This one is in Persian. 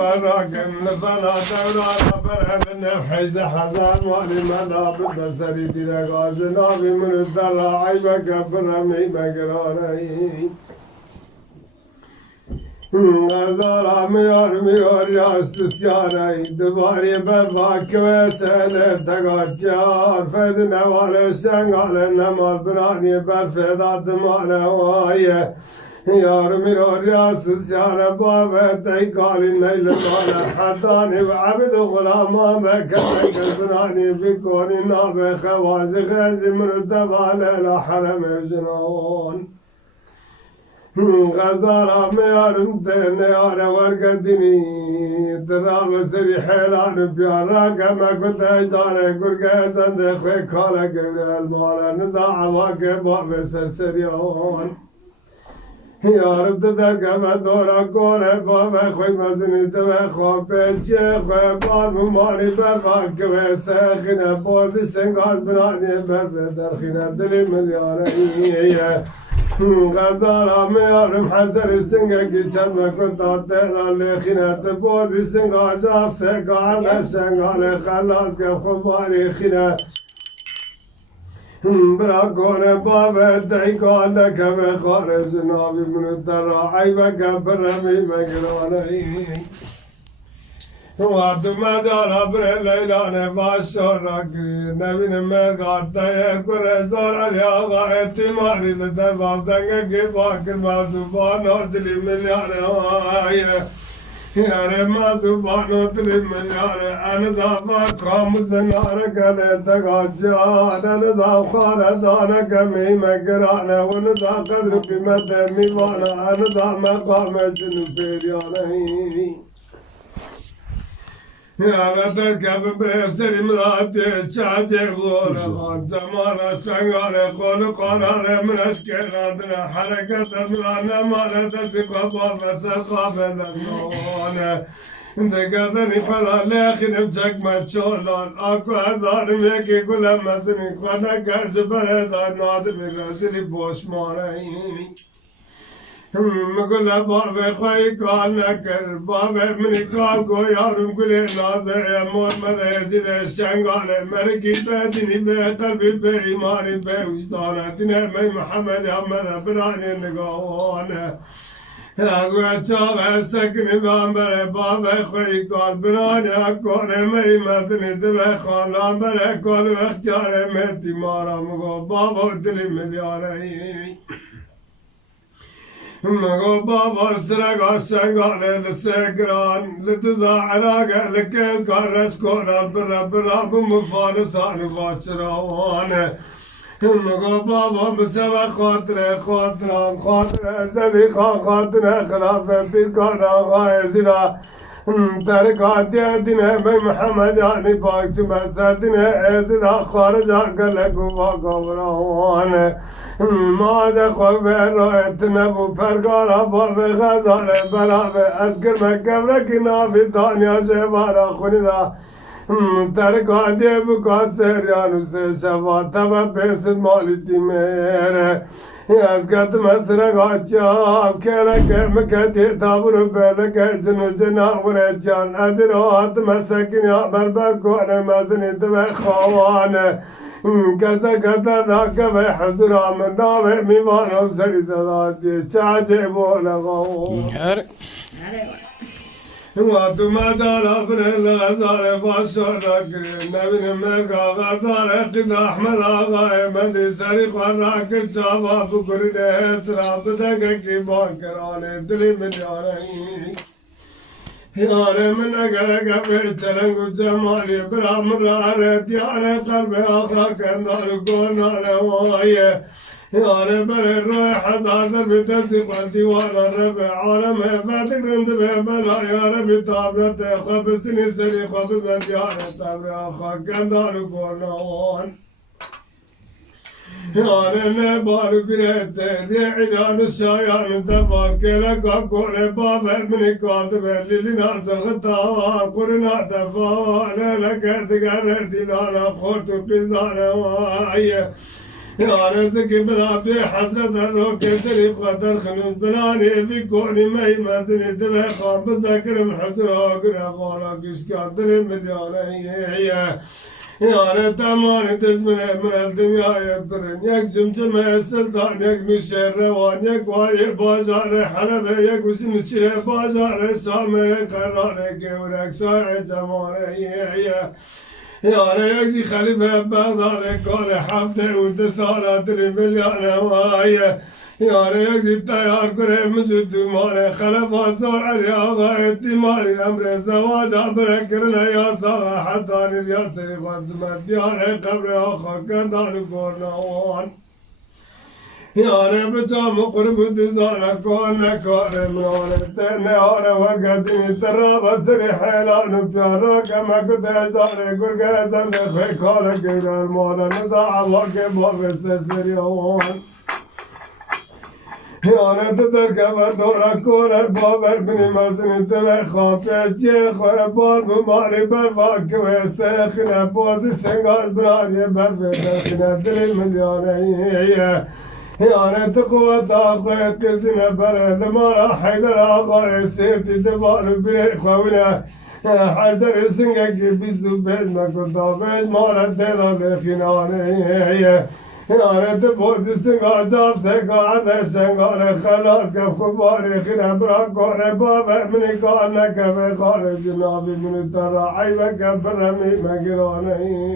راكن لصلاة ولا برهن النفحيز حزان والي مناب بسري تلك عزنابي من الدلع عيبك برمي مقراني غزارة ميار يا استسياني دباري برضاك وسهل تقاتشار فدنا ولا شنغال النمال براني برفضات دمانا وايه يار ميار يا استسياني بابا تيقالي نيل مالا حتاني وعبد غلاما بكتك براني بكوني نابي خواج غازي من الدبالي لحرم جنون غزارة ميارم تنيارة ورقدني درام سري حيلان بياراك ما كنت اجارة قرقا صندق خوي قبل المالا نزاع واقع باب سرسريون يا رب تدقى مدورا قولة بابا خوي مزني دوي خواب بيتشي خوي بار مماري برفاك خوي ساخنة بوزي سنقاط بناني برفي درخينة دلي مليارة غزارة ميارم حسر السنقا كي كنت عطينا اللي خينة بوزي سنقا شاف سيقا على الشنقا خلاص كخباري خينة براكون بابا تيقال لك بخارج نابي من الدرع عيبك برمي مقراني وعد مزار أبر الليلان باشر نبي نمرقات تيكر زار الياغا اتماري لدرباب دنگا باكر مازوبان ودلي مليار يا ما زبانو تلم يا أنا ذا قام زنار قال تقاجان أنا ذا خار زانا كمي مقرانا ونذا قدر بمدمي وانا أنا ذا مقام جنبيرياني يا رتك ببرسري ملاتي تشاجي غورا جمالا سنغالي قول قرار من أشكالاتنا حركة ملانا مالا تسقى بابا سرقا بلنون انت قدرني فلا لاخن بجاك ما تشولون اكو هزار ميكي كل مسني قوانا كاش بردا نادم رسلي بوش ماريني مقول بابا خوي قال نكر بابا من قال قو يارم كل نازع مور مذهزد الشنقال مركي بدني بقلبي بإيماني بوجدانتنا من محمد أحمد براني النقوان أقوى شاغ سكن بامبر بابا خوي قال براني أكون مي مسني دبا خان بر قال اختيار مهدي مارا مقول بابا دلي ملياري مگو بابا سرگا شنگال لسگران لتزاعراغ لکل کارش کورا برا برا بمفانسان باچراوان مگو بابا بسوا خاطر خاطران خاطر زبی خاطر خلاف بیکارا غایزیرا ترکات دینه به محمد یعنی پاک چما سردینه ازدا خارج آگل گوا گوران ماذا خوب رایت نبو پرگارا باب غزال براب اذکر مکبرک نافی دانیا شبارا خونیدا ترکات بکاسر یانو سے شبا تبا پیسد مالیتی میره از قد مسرق عجاب كلك مكتي تابر بلك جنو جناور جان ازرات مسكن يا بربك وانا مازني دبي خوان كذا قدر راكب حزرا من ناوي ميمان سري ذاتي تعجب ولا غو واتو ما زال ابن الغزال باشر نبي نمكا غزال قد احمد آغا مدي سريق وراكر جابا بكر اسرا بدك كي باكراني دلي ملياني ياري من اقرق بيتلنق جمالي برا مرارت ياري قلبي اخاك اندار قولنا روايه ياري بري الروح حزار دربي تسيق الديوان الربع عالم فاتك رند بلا يا ربي تابرت خبسني سري خبزت ياري تابري اخاك اندار قولنا ياري نبار بريت دي عدان الشايان دفاك لك اقول بابا مني كاتب اللي ناس الغطار قرنا دفاك لك تقرد لانا خورت قزان وايه يا رزقي بلا بي حسرة الروك تري قدر خنوز بلاني في كوني مي مازني تبي خام بذكر من حزر اقرا غارا كش قدر مليون هي يا تامان تزمن من الدنيا يبرن يك جمجمة سلطان يك مشير روان يك واي باجار حلب يك وسن شير باجار شام قرار كورك شاع جمال هي يا يكزي خليفة بازار كل حفظة وانتصارات المليون واي يا يكزي تيار كره مجد مال خلف صار علي آغا اتماري أمر زواج بركرنا يا صاغ حتى الياس قدمت ديار قبر آخا كندان كورنوان يا رب جام قرب تزار كون كارم نهار وقدني ترى بسر حيلان بيارا كما كنت زار قرق زند خيكار كير المال نزاع وقت باب السريون يا رب تركب دورا كور بابر بني مزن تبع خافجي خور بال بماري برفاك وسخنا بوز سنغال براني برفخنا دل مليون هي يا قوة أخوة قزنا بلد مرا حيدر آغا سيرتي دبار بي خونا حجر سنگك بيزدو بيج ما كنت بيج مارا تيدا بخناني يا بوز سنگا جاب سنگا عرد شنگار خلاص كف خباري خنا براكور بابا مني قال لك بخارج نابي من الترعي وكبر رمي مقراني